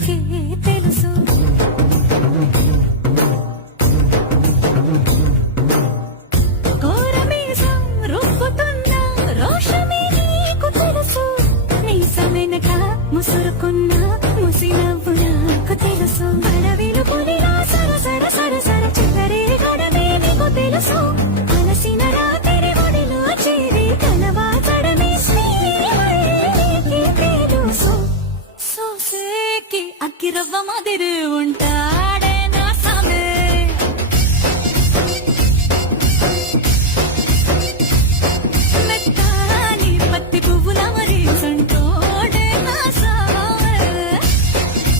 నాకే తెలుసు. కోరమీసం రుబ్బుతున్న రోషమే నీకు తెలుసు. నీసమెనక ముసురుకున్న ముసినవ్వు నాకు తెలుసు. అడవిలు పులిలా సరసర సరసర చివరి గడమే నీకు తెలుసు. అలసిన రాత్రి ఒడిలో చేరి కలవాచడమే స్నేహానికి తెలుసు. సోసేకి అక్కిరవ్వ మాదిరి ఉంటా